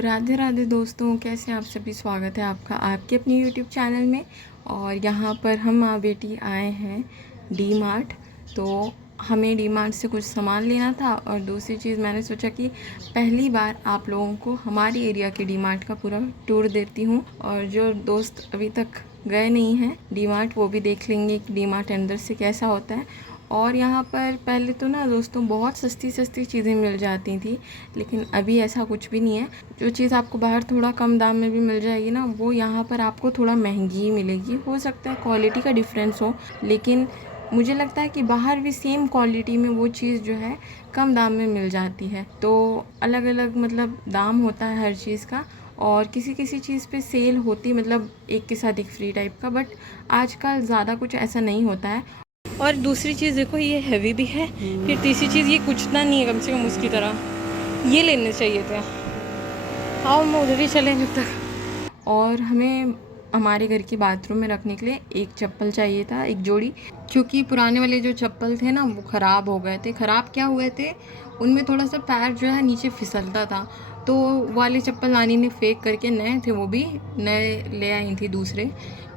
राधे राधे दोस्तों, कैसे हैं आप सभी। स्वागत है आपका आपके अपने यूट्यूब चैनल में। और यहाँ पर हम माँ बेटी आए हैं डी मार्ट। तो हमें डी मार्ट से कुछ सामान लेना था और दूसरी चीज़ मैंने सोचा कि पहली बार आप लोगों को हमारी एरिया के डी मार्ट का पूरा टूर देती हूँ। और जो दोस्त अभी तक गए नहीं हैं डी मार्ट, वो भी देख लेंगे कि डी मार्ट अंदर से कैसा होता है। और यहाँ पर पहले तो ना दोस्तों बहुत सस्ती सस्ती चीज़ें मिल जाती थी, लेकिन अभी ऐसा कुछ भी नहीं है। जो चीज़ आपको बाहर थोड़ा कम दाम में भी मिल जाएगी ना, वो यहाँ पर आपको थोड़ा महंगी ही मिलेगी। हो सकता है क्वालिटी का डिफरेंस हो, लेकिन मुझे लगता है कि बाहर भी सेम क्वालिटी में वो चीज़ जो है कम दाम में मिल जाती है। तो अलग अलग मतलब दाम होता है हर चीज़ का, और किसी किसी चीज़ पे सेल होती, मतलब एक के साथ एक फ्री टाइप का। बट आजकल ज़्यादा कुछ ऐसा नहीं होता है। और दूसरी चीज़ देखो, ये हैवी भी है। फिर तीसरी चीज़, ये कुचता नहीं है कम से कम उसकी तरह। ये लेने चाहिए थे। आओ हम उधर ही चलें जब तक। और हमें हमारे घर के बाथरूम में रखने के लिए एक चप्पल चाहिए था, एक जोड़ी। क्योंकि पुराने वाले जो चप्पल थे ना, वो ख़राब हो गए थे। ख़राब क्या हुए थे, उनमें थोड़ा सा पैर जो है नीचे फिसलता था। तो वाले चप्पल नानी ने फेंक करके, नए थे वो भी, नए ले आई थी दूसरे।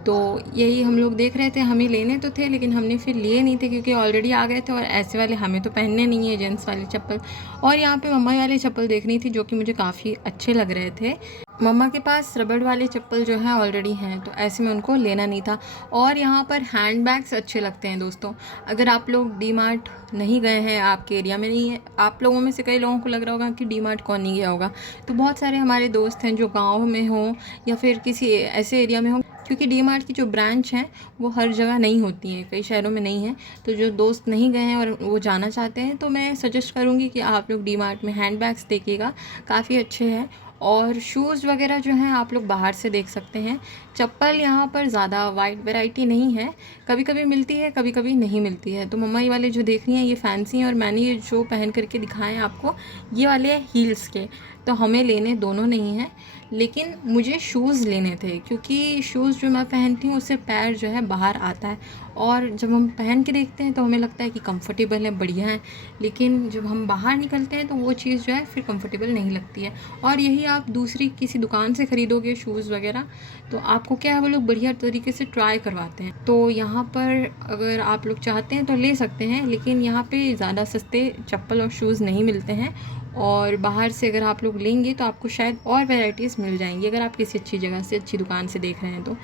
तो यही हम लोग देख रहे थे। हमें लेने तो थे, लेकिन हमने फिर लिए नहीं थे क्योंकि ऑलरेडी आ गए थे। और ऐसे वाले हमें तो पहनने नहीं है, जेंट्स वाली चप्पल। और यहाँ पे मम्मा वाले चप्पल देखनी थी, जो कि मुझे काफ़ी अच्छे लग रहे थे। मम्मा के पास रबड़ वाले चप्पल जो हैं ऑलरेडी हैं, तो ऐसे में उनको लेना नहीं था। और यहाँ पर हैंड बैग्स अच्छे लगते हैं दोस्तों। अगर आप लोग डी मार्ट नहीं गए हैं, आपके एरिया में नहीं है, आप लोगों में से कई लोगों को लग रहा होगा कि डी मार्ट कौन नहीं गया होगा। तो बहुत सारे हमारे दोस्त हैं जो गाँव में हों या फिर किसी ऐसे एरिया में हों, क्योंकि डी मार्ट की जो ब्रांच हैं वो हर जगह नहीं होती हैं, कई शहरों में नहीं है। तो जो दोस्त नहीं गए हैं और वो जाना चाहते हैं, तो मैं सजेस्ट करूँगी कि आप लोग डी मार्ट में हैंड बैग्स देखिएगा, काफ़ी अच्छे हैं। और शूज़ वगैरह जो हैं आप लोग बाहर से देख सकते हैं। चप्पल यहाँ पर ज़्यादा वाइड वैरायटी नहीं है, कभी कभी मिलती है, कभी कभी नहीं मिलती है। तो मम्मा ये वाले जो देख रही हैं ये फैंसी हैं, और मैंने ये जो पहन करके दिखाए हैं आपको, ये वाले हैं हील्स के। तो हमें लेने दोनों नहीं हैं, लेकिन मुझे शूज़ लेने थे, क्योंकि शूज़ जो मैं पहनती हूँ उससे पैर जो है बाहर आता है। और जब हम पहन के देखते हैं तो हमें लगता है कि कंफर्टेबल है, बढ़िया है। लेकिन जब हम बाहर निकलते हैं तो वो चीज़ जो है फिर कंफर्टेबल नहीं लगती है। और यही आप दूसरी किसी दुकान से ख़रीदोगे शूज़ वगैरह, तो आपको क्या है, वो लोग बढ़िया तरीके से ट्राई करवाते हैं। तो यहाँ पर अगर आप लोग चाहते हैं तो ले सकते हैं, लेकिन यहाँ पे ज़्यादा सस्ते चप्पल और शूज़ नहीं मिलते हैं। और बाहर से अगर आप लोग लेंगे तो आपको शायद और वैराइटीज़ मिल जाएंगी, अगर आप किसी अच्छी जगह से, अच्छी दुकान से देख रहे हैं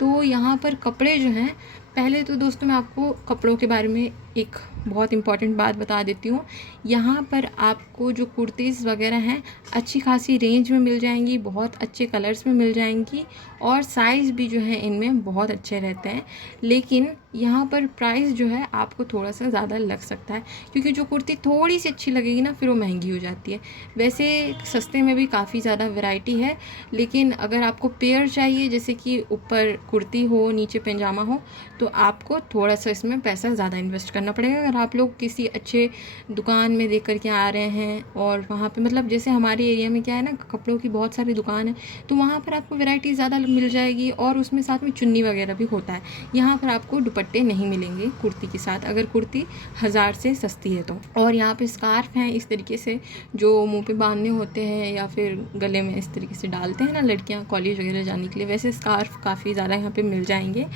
तो यहाँ पर कपड़े जो हैं, पहले तो दोस्तों मैं आपको कपड़ों के बारे में एक बहुत इम्पॉर्टेंट बात बता देती हूँ। यहाँ पर आपको जो कुर्तीज़ वगैरह हैं अच्छी खासी रेंज में मिल जाएंगी, बहुत अच्छे कलर्स में मिल जाएंगी, और साइज़ भी जो है इनमें बहुत अच्छे रहते हैं। लेकिन यहाँ पर प्राइस जो है आपको थोड़ा सा ज़्यादा लग सकता है, क्योंकि जो कुर्ती थोड़ी सी अच्छी लगेगी ना, फिर वो महंगी हो जाती है। वैसे सस्ते में भी काफ़ी ज़्यादा वैरायटी है, लेकिन अगर आपको पेयर चाहिए, जैसे कि ऊपर कुर्ती हो नीचे पैजामा हो, तो आपको थोड़ा सा इसमें पैसा ज़्यादा इन्वेस्ट करना पड़ेगा। अगर आप लोग किसी अच्छे दुकान में देख कर के आ रहे हैं, और वहाँ पे मतलब जैसे हमारे एरिया में क्या है ना, कपड़ों की बहुत सारी दुकान है, तो वहाँ पर आपको वैरायटी ज़्यादा मिल जाएगी, और उसमें साथ में चुन्नी वगैरह भी होता है। यहाँ पर आपको दुपट्टे नहीं मिलेंगे कुर्ती के साथ, अगर कुर्ती 1000 से सस्ती है तो। और यहाँ पे स्कार्फ हैं इस तरीके से, जो मुँह पे बांधने होते हैं या फिर गले में इस तरीके से डालते हैं ना लड़कियाँ कॉलेज वगैरह जाने के लिए, वैसे स्कार्फ काफ़ी ज़्यादा यहाँ पे मिल जाएंगे।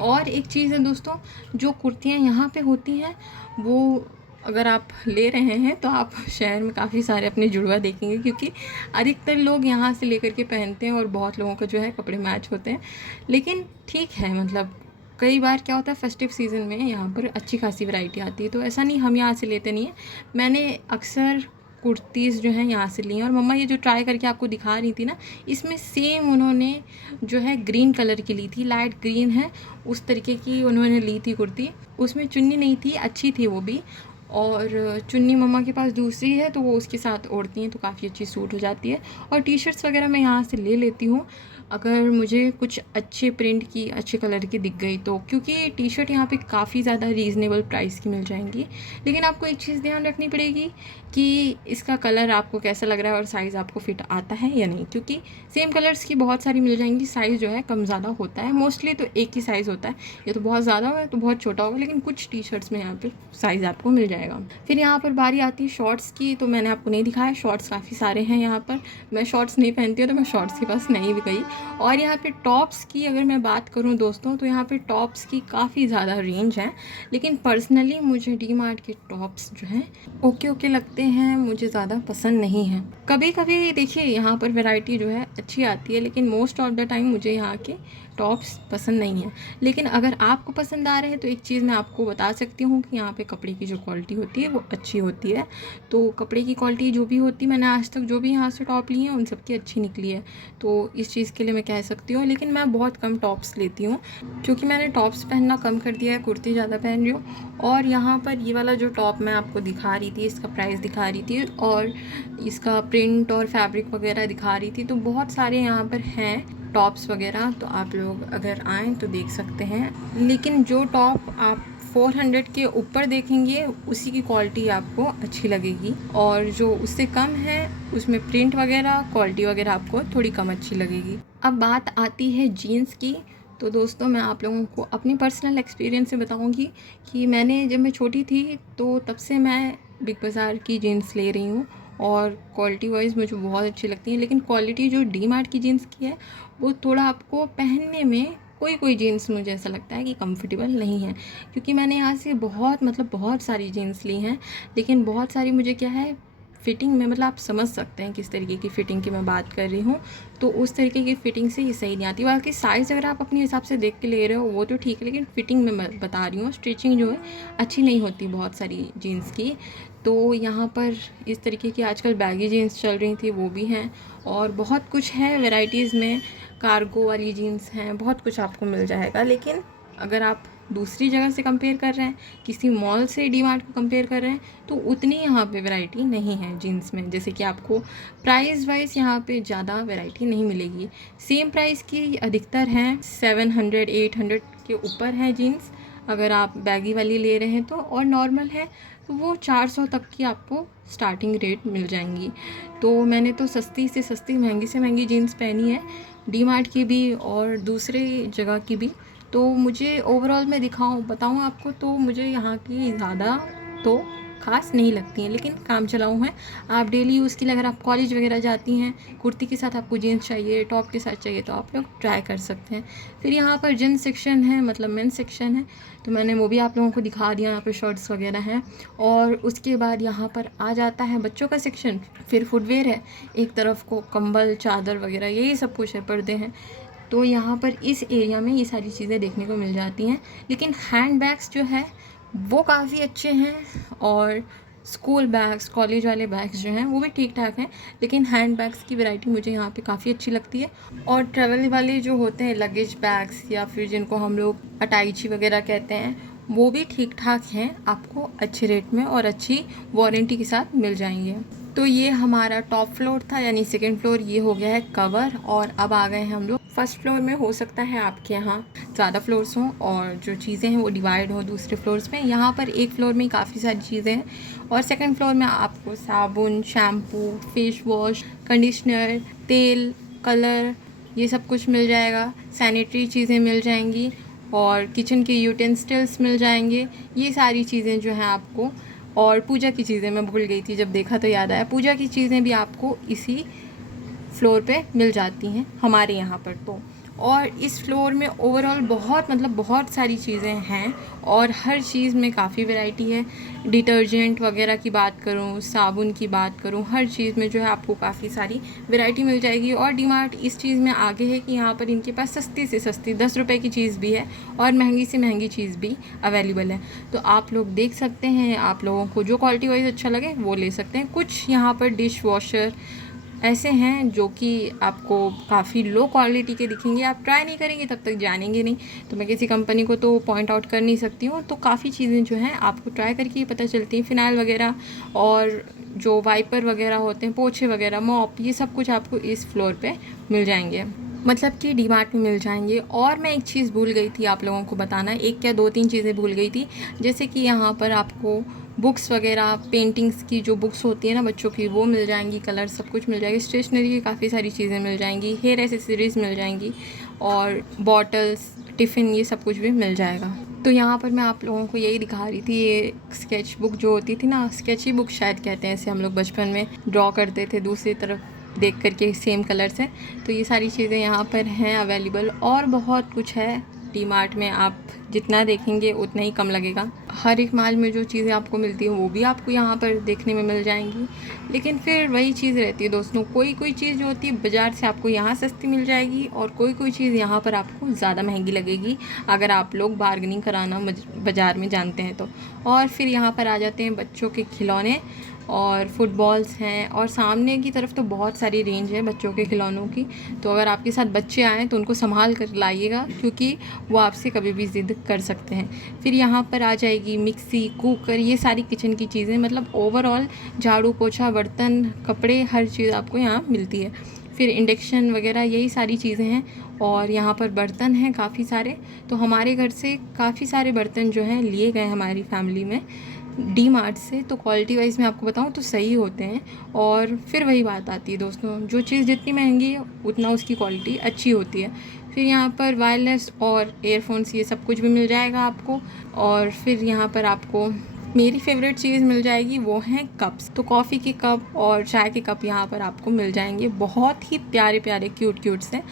और एक चीज़ है दोस्तों, जो कुर्तियाँ यहाँ पे होती हैं, वो अगर आप ले रहे हैं तो आप शहर में काफ़ी सारे अपने जुड़वा देखेंगे, क्योंकि अधिकतर लोग यहाँ से लेकर के पहनते हैं, और बहुत लोगों का जो है कपड़े मैच होते हैं। लेकिन ठीक है, मतलब कई बार क्या होता है, फेस्टिव सीज़न में यहाँ पर अच्छी खासी वैरायटी आती है, तो ऐसा नहीं हम यहाँ से लेते नहीं हैं। मैंने अक्सर कुर्तीज़ जो हैं यहाँ से ली हैं। और मम्मा ये जो ट्राई करके आपको दिखा रही थी ना, इसमें सेम उन्होंने जो है ग्रीन कलर की ली थी, लाइट ग्रीन है उस तरीके की उन्होंने ली थी कुर्ती। उसमें चुन्नी नहीं थी, अच्छी थी वो भी। और चुन्नी मम्मा के पास दूसरी है, तो वो उसके साथ ओढ़ती हैं, तो काफ़ी अच्छी सूट हो जाती है। और टी शर्ट्स वगैरह मैं यहाँ से ले लेती हूँ, अगर मुझे कुछ अच्छे प्रिंट की, अच्छे कलर की दिख गई तो, क्योंकि टी शर्ट यहाँ पे काफ़ी ज़्यादा रीज़नेबल प्राइस की मिल जाएंगी। लेकिन आपको एक चीज़ ध्यान रखनी पड़ेगी कि इसका कलर आपको कैसा लग रहा है और साइज़ आपको फिट आता है या नहीं, क्योंकि सेम कलर्स की बहुत सारी मिल जाएंगी, साइज़ जो है कम ज़्यादा होता है। मोस्टली तो एक ही साइज़ होता है, या तो बहुत ज़्यादा होगा तो बहुत छोटा होगा, लेकिन कुछ टी शर्ट्स में यहाँ पे साइज़ आपको मिल जाएगा। जाएगा। फिर यहाँ पर बारी आती है शॉर्ट्स की, तो मैंने आपको नहीं दिखाया, शॉर्ट्स काफ़ी सारे हैं यहाँ पर। मैं शॉर्ट्स नहीं पहनती हूँ तो मैं शॉर्ट्स के पास नहीं भी गई। और यहाँ पे टॉप्स की अगर मैं बात करूँ दोस्तों, तो यहाँ पे टॉप्स की काफ़ी ज़्यादा रेंज है, लेकिन पर्सनली मुझे डी मार्ट के टॉप्स जो हैं ओके लगते हैं, मुझे ज़्यादा पसंद नहीं है। कभी कभी देखिए यहाँ पर वैरायटी जो है अच्छी आती है, लेकिन मोस्ट ऑफ द टाइम मुझे यहाँ के टॉप्स पसंद नहीं है। लेकिन अगर आपको पसंद आ रहे हैं तो एक चीज़ मैं आपको बता सकती हूँ कि यहाँ पे कपड़े की जो क्वालिटी होती है वो अच्छी होती है। तो कपड़े की क्वालिटी जो भी होती है, मैंने आज तक जो भी यहाँ से टॉप लिए हैं उन सब की अच्छी निकली है, तो इस चीज़ के लिए मैं कह सकती हूँ। लेकिन मैं बहुत कम टॉप्स लेती हूँ, क्योंकि मैंने टॉप्स पहनना कम कर दिया है, कुर्ती ज़्यादा पहन रही हूँ। और यहाँ पर ये वाला जो टॉप मैं आपको दिखा रही थी, इसका प्राइस दिखा रही थी और इसका प्रिंट और फैब्रिक वगैरह दिखा रही थी, तो बहुत सारे यहाँ पर हैं टॉप्स वगैरह, तो आप लोग अगर आएँ तो देख सकते हैं। लेकिन जो टॉप आप 400 के ऊपर देखेंगे उसी की क्वालिटी आपको अच्छी लगेगी, और जो उससे कम है उसमें प्रिंट वगैरह क्वालिटी वगैरह आपको थोड़ी कम अच्छी लगेगी। अब बात आती है जीन्स की, तो दोस्तों मैं आप लोगों को अपनी पर्सनल एक्सपीरियंस से बताऊंगी कि जब मैं छोटी थी तो तब से मैं बिग बाज़ार की जीन्स ले रही हूँ, और क्वालिटी वाइज मुझे बहुत अच्छी लगती है। लेकिन क्वालिटी जो डी मार्ट की जीन्स की है वो थोड़ा आपको पहनने में, कोई जीन्स मुझे ऐसा लगता है कि कंफर्टेबल नहीं है, क्योंकि मैंने यहाँ से बहुत सारी जीन्स ली हैं, लेकिन बहुत सारी मुझे क्या है फ़िटिंग में, मतलब आप समझ सकते हैं किस तरीके की फ़िटिंग की मैं बात कर रही हूँ, तो उस तरीके की फ़िटिंग से ये सही नहीं आती। बाकी साइज़ अगर आप अपने हिसाब से देख के ले रहे हो वो तो ठीक है, लेकिन फ़िटिंग में मैं बता रही हूँ, स्टिचिंग जो है अच्छी नहीं होती बहुत सारी जीन्स की। तो यहाँ पर इस तरीके की आजकल बैगी जीन्स चल रही थी, वो भी हैं, और बहुत कुछ है वैराइटीज़ में, कार्गो वाली जीन्स हैं, बहुत कुछ आपको मिल जाएगा। लेकिन अगर आप दूसरी जगह से कंपेयर कर रहे हैं, किसी मॉल से डी मार्ट को कंपेयर कर रहे हैं, तो उतनी यहाँ पे वैरायटी नहीं है जीन्स में। जैसे कि आपको प्राइस वाइज यहाँ पे ज़्यादा वैरायटी नहीं मिलेगी। सेम प्राइस की अधिकतर हैं 700 800 के ऊपर है जीन्स, अगर आप बैगी वाली ले रहे हैं तो, और नॉर्मल है तो वो 400 तक की आपको स्टार्टिंग रेट मिल जाएंगी। तो मैंने तो सस्ती से सस्ती, महंगी से महंगी जीन्स पहनी है, डी मार्ट की भी और दूसरे जगह की भी। तो मुझे ओवरऑल मैं बताऊँ आपको, तो मुझे यहाँ की ज़्यादा तो ख़ास नहीं लगती हैं, लेकिन काम चलाऊ हैं। आप डेली यूज़ के लिए अगर आप कॉलेज वगैरह जाती हैं, कुर्ती के साथ आपको जीन्स चाहिए, टॉप के साथ चाहिए, तो आप लोग ट्राई कर सकते हैं। फिर यहाँ पर जेंट्स सेक्शन है, मतलब मेन सेक्शन है, तो मैंने वो भी आप लोगों को दिखा दिया। यहाँ पर शर्ट्स वगैरह हैं, और उसके बाद यहाँ पर आ जाता है बच्चों का सेक्शन। फिर फुटवेयर है, एक तरफ को कंबल चादर वगैरह यही सब कुछ है, पर्दे हैं। तो यहाँ पर इस एरिया में ये सारी चीज़ें देखने को मिल जाती हैं। लेकिन हैंड बैग्स जो है वो काफ़ी अच्छे हैं, और स्कूल बैग्स, कॉलेज वाले बैग्स जो हैं वो भी ठीक ठाक हैं, लेकिन हैंड बैग्स की वैरायटी मुझे यहाँ पे काफ़ी अच्छी लगती है। और ट्रैवल वाले जो होते हैं लगेज बैग्स, या फिर जिनको हम लोग अटाइची वगैरह कहते हैं, वो भी ठीक ठाक हैं, आपको अच्छे रेट में और अच्छी वारंटी के साथ मिल जाएंगे। तो ये हमारा टॉप फ्लोर था, यानी सेकेंड फ्लोर ये हो गया है कवर, और अब आ गए हैं हम लोग फर्स्ट फ्लोर में। हो सकता है आपके यहाँ ज़्यादा फ्लोर्स हों और जो चीज़ें हैं वो डिवाइड हो दूसरे फ्लोर्स में। यहाँ पर एक फ्लोर में काफ़ी सारी चीज़ें हैं, और सेकंड फ्लोर में आपको साबुन, शैम्पू, फेस वॉश, कंडीशनर, तेल, कलर, ये सब कुछ मिल जाएगा। सैनिटरी चीज़ें मिल जाएंगी, और किचन के यूटेंसिल्स मिल जाएंगे, ये सारी चीज़ें जो हैं आपको। और पूजा की चीज़ें मैं भूल गई थी, जब देखा तो याद आया, पूजा की चीज़ें भी आपको इसी फ्लोर पे मिल जाती हैं हमारे यहाँ पर तो। और इस फ्लोर में ओवरऑल बहुत सारी चीज़ें हैं, और हर चीज़ में काफ़ी वैरायटी है। डिटर्जेंट वगैरह की बात करूँ, साबुन की बात करूँ, हर चीज़ में जो है आपको काफ़ी सारी वैरायटी मिल जाएगी। और डी मार्ट इस चीज़ में आगे है कि यहाँ पर इनके पास सस्ती से सस्ती 10 रुपये की चीज़ भी है, और महंगी से महंगी चीज़ भी अवेलेबल है। तो आप लोग देख सकते हैं, आप लोगों को जो क्वालिटी वाइज अच्छा लगे वो ले सकते हैं। कुछ यहाँ पर डिश वॉशर ऐसे हैं जो कि आपको काफ़ी लो क्वालिटी के दिखेंगे, आप ट्राई नहीं करेंगे तब तक जानेंगे नहीं, तो मैं किसी कंपनी को तो पॉइंट आउट कर नहीं सकती हूँ। तो काफ़ी चीज़ें जो हैं आपको ट्राई करके पता चलती हैं। फ़िनाइल वगैरह और जो वाइपर वगैरह होते हैं, पोछे वगैरह, मॉप, ये सब कुछ आपको इस फ्लोर पे मिल जाएंगे, मतलब कि डी मार्ट में मिल जाएंगे। और मैं एक चीज़ भूल गई थी आप लोगों को बताना, एक क्या 2-3 चीज़ें भूल गई थी, जैसे कि यहाँ पर आपको बुक्स वगैरह, पेंटिंग्स की जो बुक्स होती है ना बच्चों की, वो मिल जाएंगी, कलर सब कुछ मिल जाएगी। स्टेशनरी की काफ़ी सारी चीज़ें मिल जाएंगी, हेयर एसेसरीज़ मिल जाएंगी, और बॉटल्स, टिफ़िन, ये सब कुछ भी मिल जाएगा। तो यहाँ पर मैं आप लोगों को यही दिखा रही थी, ये स्केच बुक जो होती थी ना, स्केची बुक शायद कहते हैं इसे, हम लोग बचपन में ड्रॉ करते थे दूसरी तरफ देख करके सेम कलर से। तो ये सारी चीज़ें यहाँ पर हैं अवेलेबल, और बहुत कुछ है डी मार्ट में। आप जितना देखेंगे उतना ही कम लगेगा। हर एक माल में जो चीज़ें आपको मिलती हैं वो भी आपको यहाँ पर देखने में मिल जाएंगी। लेकिन फिर वही चीज़ रहती है दोस्तों, कोई कोई चीज़ जो होती है बाज़ार से आपको यहाँ सस्ती मिल जाएगी, और कोई कोई चीज़ यहाँ पर आपको ज़्यादा महंगी लगेगी अगर आप लोग बार्गेनिंग कराना बाज़ार में जानते हैं तो। और फिर यहाँ पर आ जाते हैं बच्चों के खिलौने और फुटबॉल्स हैं, और सामने की तरफ तो बहुत सारी रेंज है बच्चों के खिलौनों की। तो अगर आपके साथ बच्चे आएँ तो उनको संभाल कर लाइएगा, क्योंकि वो आपसे कभी भी ज़िद कर सकते हैं। फिर यहाँ पर आ जाएगी मिक्सी, कुकर, ये सारी किचन की चीज़ें, मतलब ओवरऑल झाड़ू पोछा, बर्तन, कपड़े, हर चीज़ आपको यहाँ मिलती है। फिर इंडक्शन वगैरह यही सारी चीज़ें हैं। और यहाँ पर बर्तन हैं काफ़ी सारे। तो हमारे घर से काफ़ी सारे बर्तन जो हैं लिए गए हमारी फैमिली में डी मार्ट से। तो क्वालिटी वाइज मैं आपको बताऊँ तो सही होते हैं। और फिर वही बात आती है दोस्तों, जो चीज़ जितनी महंगी है उतना उसकी क्वालिटी अच्छी होती है। फिर यहाँ पर वायरलेस और एयरफोन्स ये सब कुछ भी मिल जाएगा आपको। और फिर यहाँ पर आपको मेरी फेवरेट चीज़ मिल जाएगी, वो हैं कप्स। तो कॉफ़ी के कप और चाय के कप यहाँ पर आपको मिल जाएंगे, बहुत ही प्यारे प्यारे क्यूट से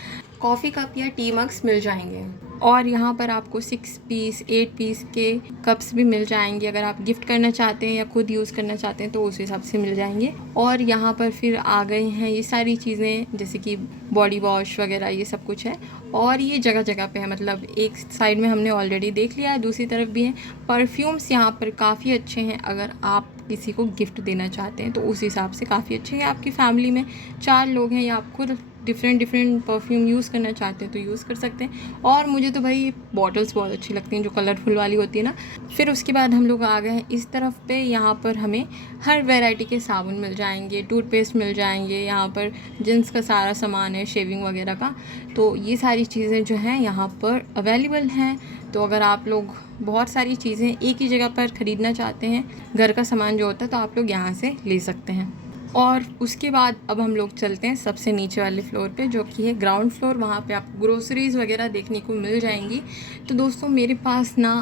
कॉफ़ी कप या टी मग्स मिल जाएंगे। और यहाँ पर आपको 6 पीस 8 पीस के कप्स भी मिल जाएंगे, अगर आप गिफ्ट करना चाहते हैं या खुद यूज़ करना चाहते हैं तो उस हिसाब से मिल जाएंगे। और यहाँ पर फिर आ गए हैं ये सारी चीज़ें, जैसे कि बॉडी वॉश वगैरह, ये सब कुछ है। और ये जगह जगह पे है, मतलब एक साइड में हमने ऑलरेडी देख लिया है, दूसरी तरफ भी हैं। परफ्यूम्स यहाँ पर काफ़ी अच्छे हैं, अगर आप किसी को गिफ्ट देना चाहते हैं तो उस हिसाब से काफ़ी अच्छे हैं। आपकी फैमिली में 4 लोग हैं या आप खुद डिफरेंट परफ्यूम यूज़ करना चाहते हैं तो यूज़ कर सकते हैं। और मुझे तो भाई बॉटल्स बहुत अच्छी लगती हैं जो कलरफुल वाली होती है ना। फिर उसके बाद हम लोग आ गए हैं इस तरफ पे, यहाँ पर हमें हर वैरायटी के साबुन मिल जाएंगे, टूथपेस्ट मिल जाएंगे, यहाँ पर जेंट्स का सारा सामान है शेविंग वगैरह का। तो ये सारी चीज़ें जो हैं यहाँ पर अवेलेबल हैं। तो अगर आप लोग बहुत सारी चीज़ें एक ही जगह पर ख़रीदना चाहते हैं, घर का सामान जो होता है, तो आप लोग यहाँ से ले सकते हैं। और उसके बाद अब हम लोग चलते हैं सबसे नीचे वाले फ्लोर पे, जो कि है ग्राउंड फ्लोर। वहाँ पे आपको ग्रोसरीज़ वगैरह देखने को मिल जाएंगी। तो दोस्तों मेरे पास ना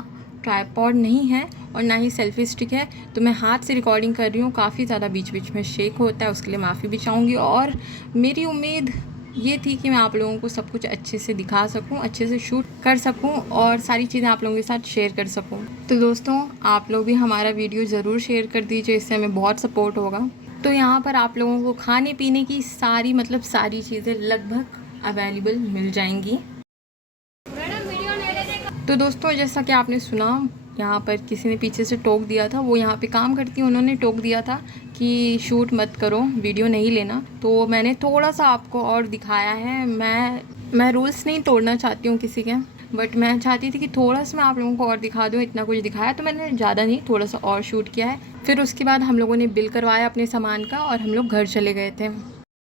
ट्राइपॉड नहीं है और ना ही सेल्फी स्टिक है, तो मैं हाथ से रिकॉर्डिंग कर रही हूँ। काफ़ी ज़्यादा बीच बीच में शेक होता है, उसके लिए माफ़ी भी चाहूँगी। और मेरी उम्मीद ये थी कि मैं आप लोगों को सब कुछ अच्छे से दिखा सकूं, अच्छे से शूट कर सकूं और सारी चीज़ें आप लोगों के साथ शेयर कर सकूं। तो दोस्तों आप लोग भी हमारा वीडियो ज़रूर शेयर कर दीजिए, इससे हमें बहुत सपोर्ट होगा। तो यहाँ पर आप लोगों को खाने पीने की सारी चीज़ें लगभग अवेलेबल मिल जाएंगी। तो दोस्तों जैसा कि आपने सुना, यहाँ पर किसी ने पीछे से टोक दिया था, वो यहाँ पे काम करती हैं, उन्होंने टोक दिया था कि शूट मत करो, वीडियो नहीं लेना। तो मैंने थोड़ा सा आपको और दिखाया है। मैं रूल्स नहीं तोड़ना चाहती हूँ किसी के, बट मैं चाहती थी कि थोड़ा सा मैं आप लोगों को और दिखा दूँ। इतना कुछ दिखाया तो मैंने ज़्यादा नहीं, थोड़ा सा और शूट किया है। फिर उसके बाद हम लोगों ने बिल करवाया अपने सामान का और हम लोग घर चले गए थे।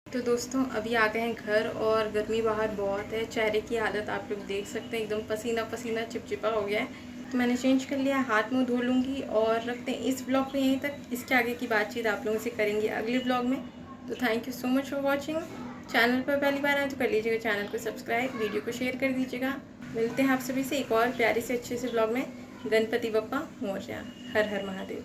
तो दोस्तों अभी आ गए हैं घर और गर्मी बाहर बहुत है। चेहरे की हालत आप लोग देख सकते हैं, एकदम पसीना पसीना चिपचिपा हो गया है। तो मैंने चेंज कर लिया, हाथ मुंह धो लूँगी और रखते हैं इस ब्लॉग में यहीं तक। इसके आगे की बातचीत आप लोगों से करेंगे अगले ब्लॉग में। तो thank you so much for watching. Channel पर पहली बार आए तो कर लीजिएगा चैनल को सब्सक्राइब, वीडियो को शेयर कर दीजिएगा। मिलते हैं आप सभी से एक और प्यारे से अच्छे से ब्लॉग में। गणपति बप्पा मोरया। हर हर महादेव।